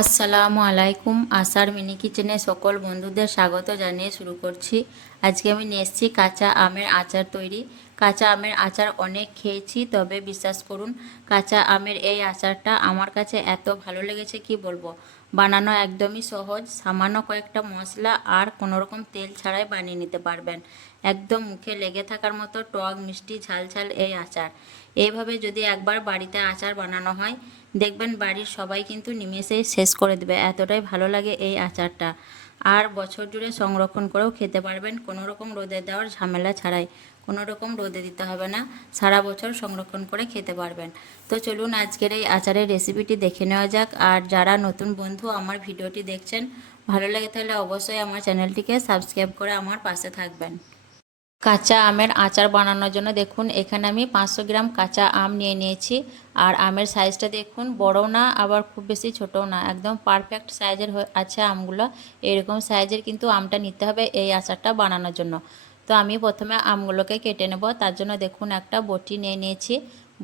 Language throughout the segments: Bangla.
আসসালামু আলাইকুম। আশার মিনি কিচেনে সকল বন্ধুদের স্বাগত জানিয়ে শুরু করছি। আজকে আমি নিয়ে এসেছি কাঁচা আমের আচার তৈরি। কাঁচা আমের আচার অনেক খেয়েছি, তবে বিশ্বাস করুন কাঁচা আমের এই আচারটা আমার কাছে এত ভালো লেগেছে কি বলবো। বানানো একদমই সহজ, সামান্য কয়েকটা মশলা আর কোনোরকম তেল ছাড়াই বানিয়ে নিতে পারবেন। একদম মুখে লেগে থাকার মতো টক মিষ্টি ঝাল ঝাল এই আচার। এইভাবে যদি একবার বাড়িতে আচার বানানো হয়, দেখবেন বাড়ির সবাই কিন্তু নিমেষেই শেষ করে দেবে, এতটাই ভালো লাগে এই আচারটা। আর বছর জুড়ে সংরক্ষণ করেও খেতে পারবেন, কোনো রকম রোদে দেওয়ার ঝামেলা ছাড়াই। কোনো রকম রোদে দিতে হবে না, সারা বছর সংরক্ষণ করে খেতে পারবেন। তো চলুন আজকের এই আচারের রেসিপিটি দেখে নেওয়া যাক। আর যারা নতুন বন্ধু আমার ভিডিওটি দেখছেন, ভালো লাগে তাহলে অবশ্যই আমার চ্যানেলটিকে সাবস্ক্রাইব করে আমার পাশে থাকবেন। কাঁচা আমের আচার বানানোর জন্য দেখুন এখানে আমি 500 গ্রাম কাঁচা আম নিয়ে নিয়েছি। আর আমের সাইজটা দেখুন, বড় না আবার খুব বেশি ছোটও না, একদম পারফেক্ট সাইজের আছে আমগুলো। এরকম সাইজের কিন্তু আমটা নিতে হবে এই আচারটা বানানোর জন্য। তো আমি প্রথমে আমগুলোকে কেটে নেব, তার জন্য দেখুন একটা বটি নিয়ে নিয়েছি।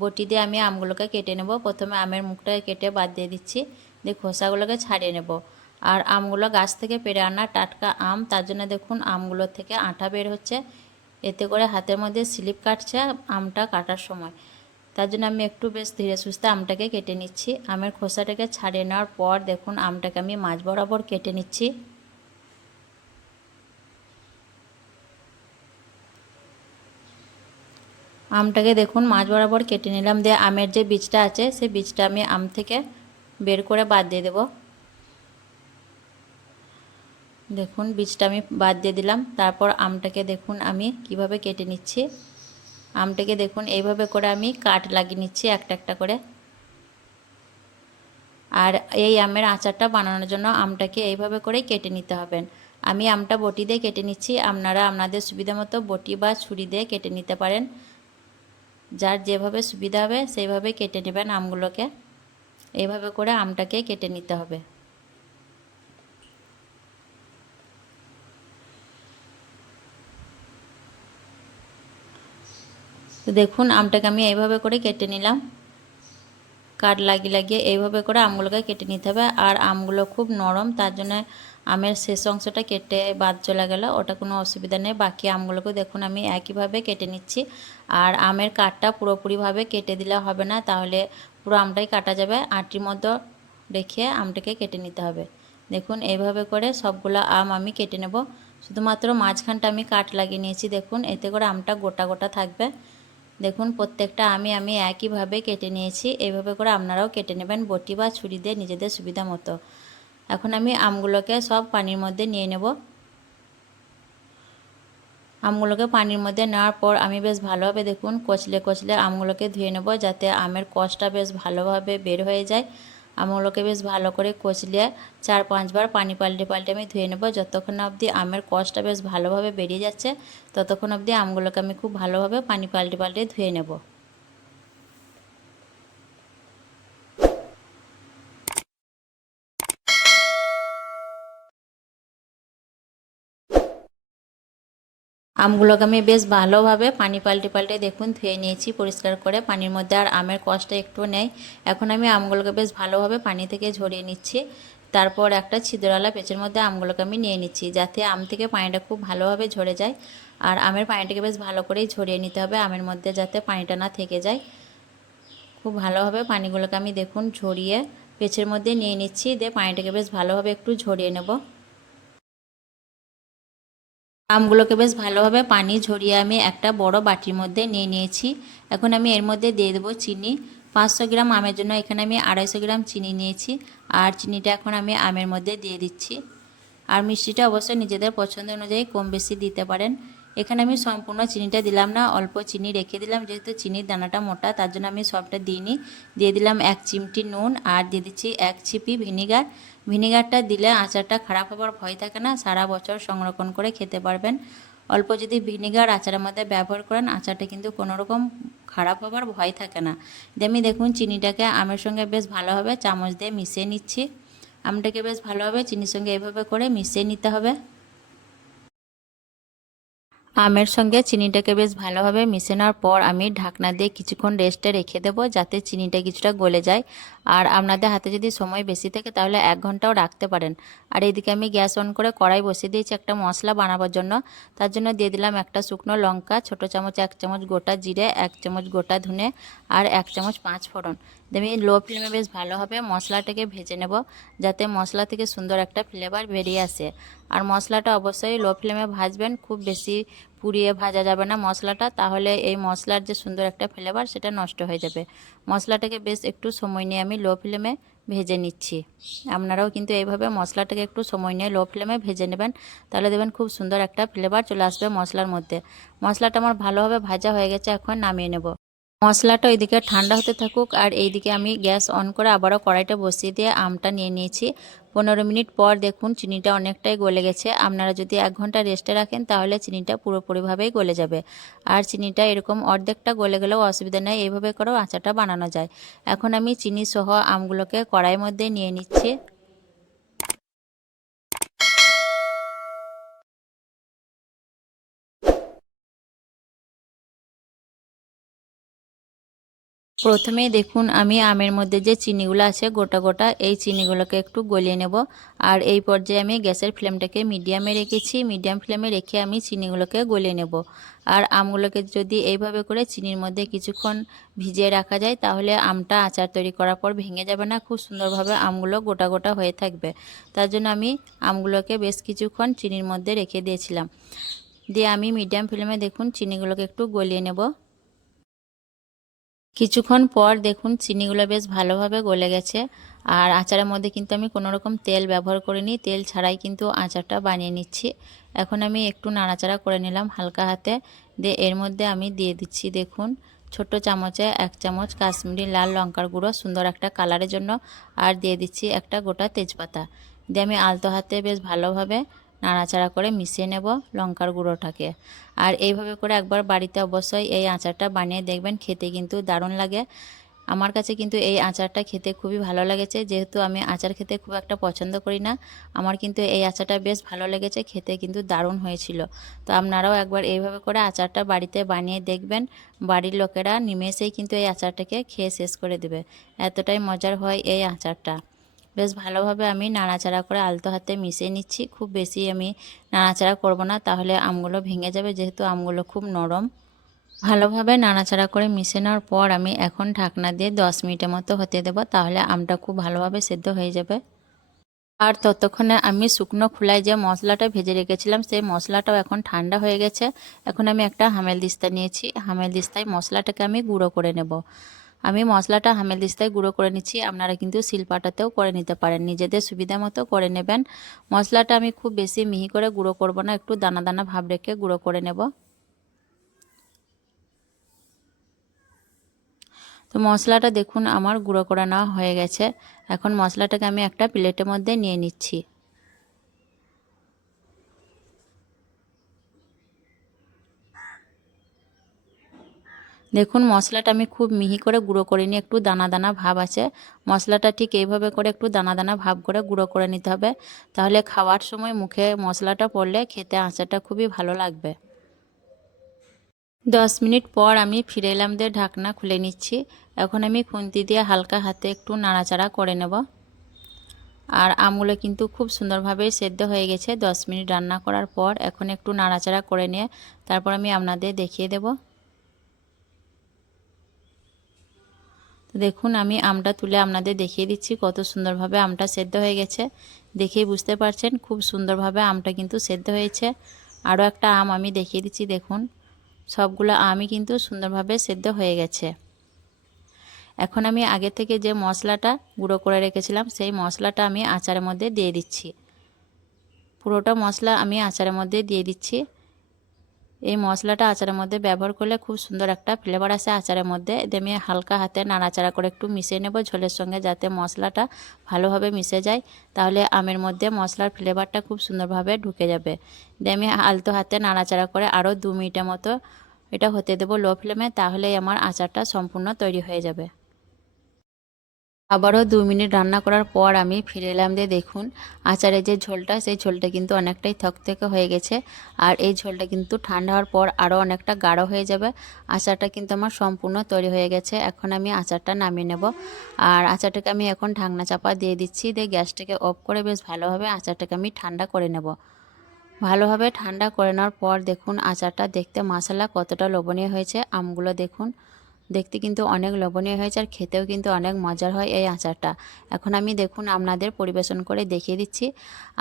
বটি দিয়ে আমি আমগুলোকে কেটে নেব। প্রথমে আমের মুখটাকে কেটে বাদ দিয়ে দিচ্ছি, দিয়ে খোসাগুলোকে ছাড়িয়ে নেব। আর আমগুলো গাছ থেকে পেড়ে আনা টাটকা আম, তার জন্য দেখুন আমগুলোর থেকে আঠা বের হচ্ছে, এতে করে হাতের মধ্যে স্লিপ কাটছে আমটা কাটার সময়। তার জন্য আমি একটু বেশ ধীরে সুস্থে আমটাকে কেটে নিচ্ছি। আমের খোসাটাকে ছাড়িয়ে নেওয়ার পর দেখুন আমটাকে আমি মাঝ বরাবর কেটে নিচ্ছি। আমটাকে দেখুন মাঝ বরাবর কেটে নিলাম, দিয়ে আমের যে বীজটা আছে সেই বীজটা আমি আম থেকে বের করে বাদ দিয়ে দেব। দেখুন বীজটা আমি বাদ দিয়ে দিলাম। তারপর আমটাকে দেখুন আমি কিভাবে কেটে নিচ্ছি। আমটাকে দেখুন এইভাবে করে আমি কাট লাগিয়ে নিচ্ছি একটা একটা করে। আর এই আমের আচারটা বানানোর জন্য আমটাকে এইভাবে করেই কেটে নিতে হবে। আমি আমটা বটি দিয়ে কেটে নিচ্ছি, আপনারা আপনাদের সুবিধা মতো বটি বা ছুরি দিয়ে কেটে নিতে পারেন। যার যেভাবে সুবিধা হবে সেইভাবে কেটে নেবেন আমগুলোকে। এইভাবে করে আমটাকে কেটে নিতে হবে। তো দেখুন আমটাকে আমি এইভাবে করে কেটে নিলাম, কাট লাগিয়ে লাগিয়ে এইভাবে করে আমগুলোকে কেটে নিতে হবে। আর আমগুলো খুব নরম, তার জন্য আমের শেষ অংশটা কেটে বাদ চলে গেল, ওটা কোনো অসুবিধা নেই। বাকি আমগুলোকে দেখুন আমি একইভাবে কেটে নিচ্ছি। আর আমের কাঠটা পুরোপুরিভাবে কেটে দিলে হবে না, তাহলে পুরো আমটাই কাটা যাবে। আটির মতো রেখে আমটাকে কেটে নিতে হবে। দেখুন এইভাবে করে সবগুলো আম আমি কেটে নেব। শুধুমাত্র মাঝখানটা আমি কাট লাগিয়ে নিয়েছি, দেখুন এতে করে আমটা গোটা গোটা থাকবে। দেখুন প্রত্যেকটা আমি একইভাবে কেটে নিয়েছি। এইভাবে করে আপনারাও কেটে নেবেন বটি বা ছুরি দিয়ে নিজেদের সুবিধা মতো। এখন আমি আমগুলোকে সব পানির মধ্যে নিয়ে নেব। আমগুলোকে পানির মধ্যে নেওয়ার পর আমি বেশ ভালোভাবে দেখুন কচলে কচলে আমগুলোকে ধুয়ে নেব, যাতে আমের কষটা বেশ ভালোভাবে বের হয়ে যায়। আমগুলোকে বেশ ভালো করে কচলে 4-5 বার পানি পাল্টে পাল্টে আমি ধুয়ে নেব। যতক্ষণ অবধি আমের কষটা বেশ ভালোভাবে বেরিয়ে যাচ্ছে, ততক্ষণ অবধি আমগুলোকে আমি খুব ভালোভাবে পানি পাল্টে পাল্টে ধুয়ে নেব। আমগুলোকে আমি বেশ ভালোভাবে পানি পাল্টে পাল্টে দেখুন ধুয়ে নিয়েছি পরিষ্কার করে, পানির মধ্যে আর আমের কষটা একটু নেই। এখন আমি আমগুলোকে বেশ ভালোভাবে পানি থেকে ঝরিয়ে নিচ্ছি। তারপর একটা ছিদ্রওয়ালা পেঁচের মধ্যে আমগুলোকে আমি নিয়ে নিচ্ছি, যাতে আম থেকে পানিটা খুব ভালোভাবে ঝরে যায়। আর আমের পানিটাকে বেশ ভালো করেই ঝরিয়ে নিতে হবে, আমের মধ্যে যাতে পানিটা না থেকে যায়। খুব ভালোভাবে পানিগুলোকে আমি দেখুন ঝরিয়ে পেঁচের মধ্যে নিয়ে নিচ্ছি, দিয়ে পানিটাকে বেশ ভালোভাবে একটু ঝরিয়ে নেব। আমগুলোকে বেশ ভালোভাবে পানি ঝরিয়ে আমি একটা বড় বাটির মধ্যে নিয়ে নিয়েছি। এখন আমি এর মধ্যে দিয়ে দেবো চিনি। 500 গ্রাম আমের জন্য এখানে আমি 250 গ্রাম চিনি নিয়েছি। আর চিনিটা এখন আমি আমের মধ্যে দিয়ে দিচ্ছি। আর মিষ্টিটা অবশ্যই নিজেদের পছন্দ অনুযায়ী কম বেশি দিতে পারেন। এখানে আমি সম্পূর্ণ চিনিটা দিলাম না, অল্প চিনি রেখে দিলাম, যেহেতু চিনির দানাটা মোটা তার জন্য আমি সবটা দিইনি। দিয়ে দিলাম 1 চিমটি নুন, আর দিয়ে দিচ্ছি 1 ছিপি ভিনিগার। ভিনিগারটা দিলে আচারটা খারাপ হওয়ার ভয় থাকে না, সারা বছর সংরক্ষণ করে খেতে পারবেন। অল্প যদি ভিনিগার আচারের মধ্যে ব্যবহার করেন, আচারটা কিন্তু কোনো রকম খারাপ হওয়ার ভয় থাকে না। দিয়ে আমি দেখুন চিনিটাকে আমের সঙ্গে বেশ ভালোভাবে চামচ দিয়ে মিশিয়ে নিচ্ছি। আমটাকে বেশ ভালোভাবে চিনির সঙ্গে এভাবে করে মিশিয়ে নিতে হবে। আমের সঙ্গে চিনিটাকে বেশ ভালোভাবে মিশে নেওয়ার পর আমি ঢাকনা দিয়ে কিছুক্ষণ রেস্টে রেখে দেবো, যাতে চিনিটা কিছুটা গলে যায়। আর আপনাদের হাতে যদি সময় বেশি থাকে তাহলে 1 ঘন্টাও রাখতে পারেন। আর এদিকে আমি গ্যাস অন করে কড়াই বসিয়ে দিয়েছি একটা মশলা বানাবার জন্য। তার জন্য দিয়ে দিলাম একটা শুকনো লঙ্কা, ছোটো চামচ 1 চামচ গোটা জিরে, 1 চামচ গোটা ধনে আর 1 চামচ 5 ফোড়ন। আমি লো ফ্লেমে বেশ ভালোভাবে মশলাটাকে ভেজে নেব, যাতে মশলা থেকে সুন্দর একটা ফ্লেভার বেরিয়ে আসে। আর মশলাটা অবশ্যই লো ফ্লেমে ভাজবেন, খুব বেশি পুড়িয়ে ভাজা যাবে না মশলাটা, তাহলে এই মশলার যে সুন্দর একটা ফ্লেভার সেটা নষ্ট হয়ে যাবে। মশলাটাকে বেশ একটু সময় নিয়ে আমি লো ফ্লেমে ভেজে নিচ্ছি। আপনারাও কিন্তু এইভাবে মশলাটাকে একটু সময় নিয়ে লো ফ্লেমে ভেজে নেবেন, তাহলে দেখবেন খুব সুন্দর একটা ফ্লেভার চলে আসবে মশলার মধ্যে। মশলাটা আমার ভালোভাবে ভাজা হয়ে গেছে, এখন নামিয়ে নেব। মশলাটা ওইদিকে ঠান্ডা হতে থাকুক, আর এইদিকে আমি গ্যাস অন করে আবারও কড়াইটা বসিয়ে দিয়ে আমটা নিয়ে নিয়েছি। 15 মিনিট পর দেখুন চিনিটা অনেকটাই গলে গেছে। আপনারা যদি 1 ঘন্টা রেস্টে রাখেন তাহলে চিনিটা পুরোপুরিভাবেই গলে যাবে। আর চিনিটা এরকম অর্ধেকটা গলে গেলেও অসুবিধা নেই, এইভাবে করেও আচারটা বানানো যায়। এখন আমি চিনি সহ আমগুলোকে কড়াইয়ের মধ্যে নিয়ে নিচ্ছি। প্রথমেই দেখুন আমি আমের মধ্যে যে চিনিগুলো আছে গোটা গোটা, এই চিনিগুলোকে একটু গলিয়ে নেব। আর এই পর্যায়ে আমি গ্যাসের ফ্লেমটাকে মিডিয়ামে রেখেছি, মিডিয়াম ফ্লেমে রেখে আমি চিনিগুলোকে গলিয়ে নেব। আর আমগুলোকে যদি এইভাবে করে চিনির মধ্যে কিছুক্ষণ ভিজিয়ে রাখা যায় তাহলে আমটা আচার তৈরি করার পর ভেঙে যাবে না, খুব সুন্দরভাবে আমগুলো গোটা গোটা হয়ে থাকবে। তার জন্য আমি আমগুলোকে বেশ কিছুক্ষণ চিনির মধ্যে রেখে দিয়েছিলাম। দিয়ে আমি মিডিয়াম ফ্লেমে দেখুন চিনিগুলোকে একটু গলিয়ে নেব। কিছুক্ষণ পর দেখুন চিনিগুলো বেশ ভালোভাবে গলে গেছে। আর আচারের মধ্যে কিন্তু আমি কোনো রকম তেল ব্যবহার করিনি, তেল ছাড়াই কিন্তু আচারটা বানিয়ে নিচ্ছি। এখন আমি একটু নাড়াচাড়া করে নিলাম হালকা হাতে, দিয়ে এর মধ্যে আমি দিয়ে দিচ্ছি দেখুন ছোট্ট চামচে 1 চামচ কাশ্মীরি লাল লঙ্কার গুঁড়ো, সুন্দর একটা কালারের জন্য। আর দিয়ে দিচ্ছি একটা গোটা তেজপাতা। দিয়ে আমি আলতো হাতে বেশ ভালোভাবে নাড়াচাড়া করে মিশিয়ে নেব লঙ্কার গুঁড়োটাকে। আর এইভাবে করে একবার বাড়িতে অবশ্যই এই আচারটা বানিয়ে দেখবেন, খেতে কিন্তু দারুণ লাগে। আমার কাছে কিন্তু এই আচারটা খেতে খুবই ভালো লেগেছে, যেহেতু আমি আচার খেতে খুব একটা পছন্দ করি না। আমার কিন্তু এই আচারটা বেশ ভালো লেগেছে, খেতে কিন্তু দারুণ হয়েছিল। তো আপনারাও একবার এইভাবে করে আচারটা বাড়িতে বানিয়ে দেখবেন, বাড়ির লোকেরা নিমেষেই কিন্তু এই আচারটাকে খেয়ে শেষ করে দেবে, এতটাই মজার হয় এই আচারটা। বেশ ভালোভাবে আমি নাড়াচাড়া করে আলতো হাতে মিশিয়ে নিচ্ছি, খুব বেশি আমি নাড়াচাড়া করব না, তাহলে আমগুলো ভেঙে যাবে, যেহেতু আমগুলো খুব নরম। ভালোভাবে নাড়াচাড়া করে মিশে নেওয়ার পর আমি এখন ঢাকনা দিয়ে 10 মিনিটের মতো হতে দেব, তাহলে আমটা খুব ভালোভাবে সেদ্ধ হয়ে যাবে। আর ততক্ষণে আমি শুকনো খোলায় যে মশলাটা ভেজে রেখেছিলাম সেই মশলাটাও এখন ঠান্ডা হয়ে গেছে। এখন আমি একটা হামেলদিস্তা নিয়েছি, হামেলদিস্তায় মশলাটাকে আমি গুঁড়ো করে নেব। আমি মশলাটা হামেলদিস্তায় গুঁড়ো করে নিচ্ছি, আপনারা কিন্তু শিলপাটাতেও করে নিতে পারেন, নিজেদের সুবিধা মতো করে নেবেন। মশলাটা আমি খুব বেশি মিহি করে গুঁড়ো করব না, একটু দানা দানা ভাব রেখে গুঁড়ো করে নেব। তো মশলাটা দেখুন আমার গুঁড়ো করা নেওয়া হয়ে গেছে। এখন মশলাটাকে আমি একটা প্লেটের মধ্যে নিয়ে নিচ্ছি। দেখুন মশলাটা আমি খুব মিহি করে গুঁড়ো করিনি, একটু দানা দানা ভাব আছে। মশলাটা ঠিক এইভাবে করে একটু দানা দানা ভাব করে গুঁড়ো করে নিতে হবে, তাহলে খাওয়ার সময় মুখে মশলাটা পড়লে খেতে আচারটা খুবই ভালো লাগবে। 10 মিনিট পর আমি ফিরে এলাম, দিয়ে ঢাকনা খুলে নিচ্ছি। এখন আমি খুন্তি দিয়ে হালকা হাতে একটু নাড়াচাড়া করে নেব। আর আমগুলো কিন্তু খুব সুন্দরভাবে সেদ্ধ হয়ে গেছে 10 মিনিট রান্না করার পর। এখন একটু নাড়াচাড়া করে নিয়ে তারপর আমি আপনাদের দেখিয়ে দেব। তো দেখুন আমি আমটা তুলে আপনাদের দেখিয়ে দিচ্ছি কত সুন্দরভাবে আমটা সেদ্ধ হয়ে গেছে। দেখেই বুঝতে পারছেন খুব সুন্দরভাবে আমটা কিন্তু সেদ্ধ হয়েছে। আরও একটা আম আমি দেখিয়ে দিচ্ছি, দেখুন সবগুলো আমই কিন্তু সুন্দরভাবে সেদ্ধ হয়ে গেছে। এখন আমি আগে থেকে যে মশলাটা গুঁড়ো করে রেখেছিলাম সেই মশলাটা আমি আচারের মধ্যে দিয়ে দিচ্ছি। পুরোটা মশলা আমি আচারের মধ্যে দিয়ে দিচ্ছি। এই মশলাটা আচারের মধ্যে ব্যবহার করলে খুব সুন্দর একটা ফ্লেভার আসে আচারের মধ্যে। আমি হালকা হাতে নাড়াচাড়া করে একটু মিশিয়ে নেব ঝোলের সঙ্গে, যাতে মশলাটা ভালোভাবে মিশে যায়, তাহলে আমের মধ্যে মশলার ফ্লেভারটা খুব সুন্দরভাবে ঢুকে যাবে। দিয়ে আমি আলতো হাতে নাড়াচাড়া করে আরও 2 মিনিটের মতো এটা হতে দেবো লো ফ্লেমে, তাহলেই আমার আচারটা সম্পূর্ণ তৈরি হয়ে যাবে। আবারও 2 মিনিট রান্না করার পর আমি ফিরে এলাম দিয়ে দেখুন আচারের যে ঝোলটা সেই ঝোলটা কিন্তু অনেকটাই থকথকে হয়ে গেছে। আর এই ঝোলটা কিন্তু ঠান্ডা হওয়ার পর আরও অনেকটা গাঢ় হয়ে যাবে। আচারটা কিন্তু আমার সম্পূর্ণ তৈরি হয়ে গেছে। এখন আমি আচারটা নামিয়ে নেব। আর আচারটাকে আমি এখন ঢাকনা চাপা দিয়ে দিচ্ছি, দিয়ে গ্যাসটাকে অফ করে বেশ ভালোভাবে আচারটাকে আমি ঠান্ডা করে নেব। ভালোভাবে ঠান্ডা করে নেওয়ার পর দেখুন আচারটা দেখতে মাশাআল্লাহ কতটা লোভনীয় হয়েছে। আমগুলো দেখুন, দেখতে কিন্তু অনেক লোভনীয় হয়েছে আর খেতেও কিন্তু অনেক মজার হয় এই আচারটা। এখন আমি দেখুন আপনাদের পরিবেশন করে দেখিয়ে দিচ্ছি।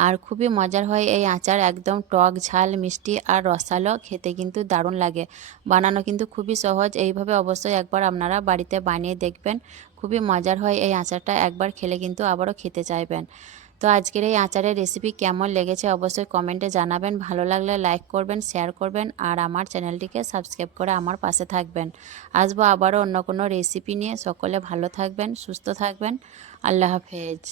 আর খুবই মজার হয় এই আচার, একদম টক ঝাল মিষ্টি আর রসালো, খেতে কিন্তু দারুণ লাগে। বানানো কিন্তু খুবই সহজ, এইভাবে অবশ্যই একবার আপনারা বাড়িতে বানিয়ে দেখবেন। খুবই মজার হয় এই আচারটা, একবার খেলে কিন্তু আবারও খেতে চাইবেন। তো আজকের এই আচারের রেসিপি কেমন লেগেছে অবশ্যই কমেন্টে জানাবেন। ভালো লাগলে লাইক করবেন, শেয়ার করবেন আর আমার চ্যানেলটিকে সাবস্ক্রাইব করে আমার পাশে থাকবেন। আসবো আবারও অন্য কোনো রেসিপি নিয়ে। সকলে ভালো থাকবেন, সুস্থ থাকবেন। আল্লাহ হাফেজ।